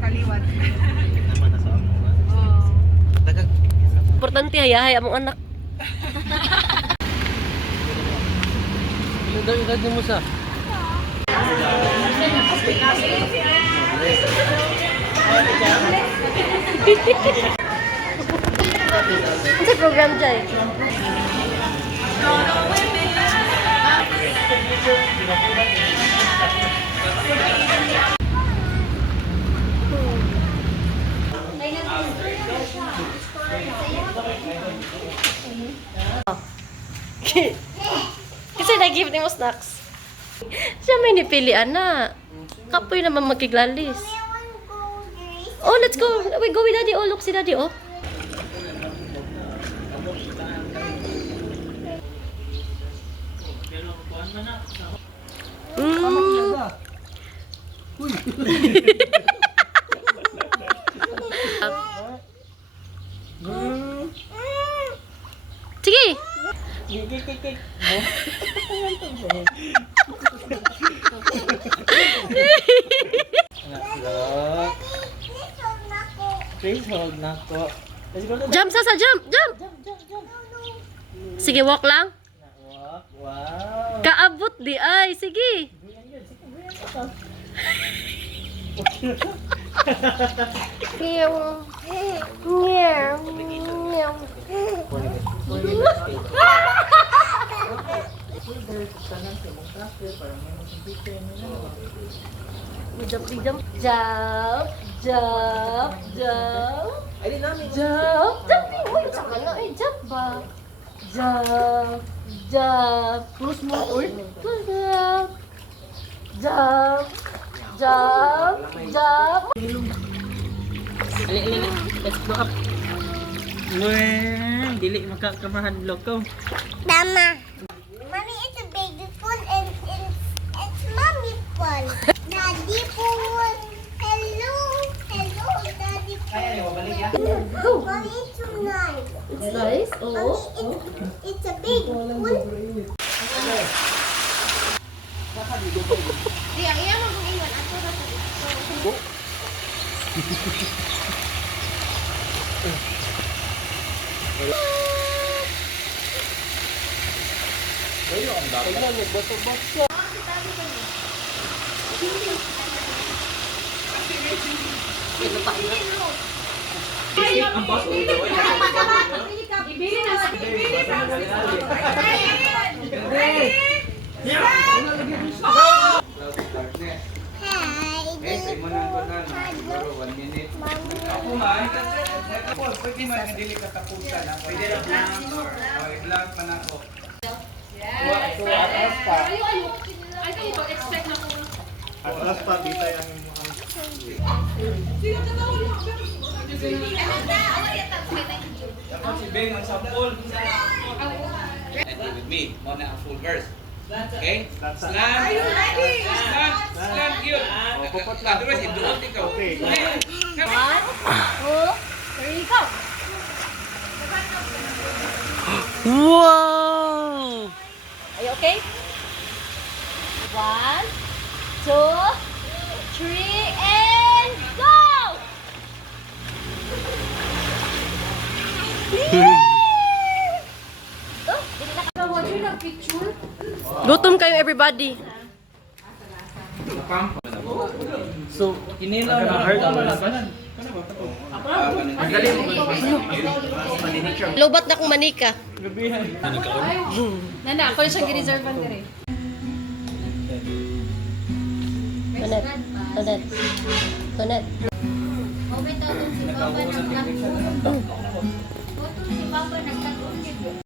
Kaliwat. Naman na sa amo. Oh. Dagag. Importante hayahay among anak. Ilan daw edad mo sa? Ano program dyan? Kasi nag-give ni mo snacks. Siya may nipilian na. Kapoy naman magkiglalis. Oh, let's go. We go with daddy. Oh, look si daddy, oh. Sige. Please hold na ko. Let's go na. Jump, Sasa, jump, jump. Sige, walk lang. Walk. Wow. Kaabot di ay. Sige. Meow. Meow. Meow. Jump, jump, jump, jump, jump. Ay, di namin. Jump, jump. Uy, saka na eh, jump ba? Jump, jump. Plus mo, uy. Jump, jump, jump, jump. Ali. Let's go up. Well, dili makakamahanlog ko. Mama. Mommy, it's a baby phone and it's mommy phone. Daddy phone. Hello. Hello, daddy phone. Go. Mommy, it's so nice. It's nice. Oh. Mommy, it's a big phone. Iya, iya mo kung iwan. Ato na sa Atras pa, bitay ang with me, muna ang full verse. Okay? Slant, yun. Otherwise, iduot ikaw. Okay. Come on. 1, 2, 3, go. Wow! Are you okay? 1, 2, 3, and go! Gutom kayo, everybody. So, kinilaw na hard Lobat na kong manika. Nana, ako yung siyang gireservan na rin. Tonet. Tonet. Tonet. Moment ako si Papa nagtagpo. Si Papa nagtagpo.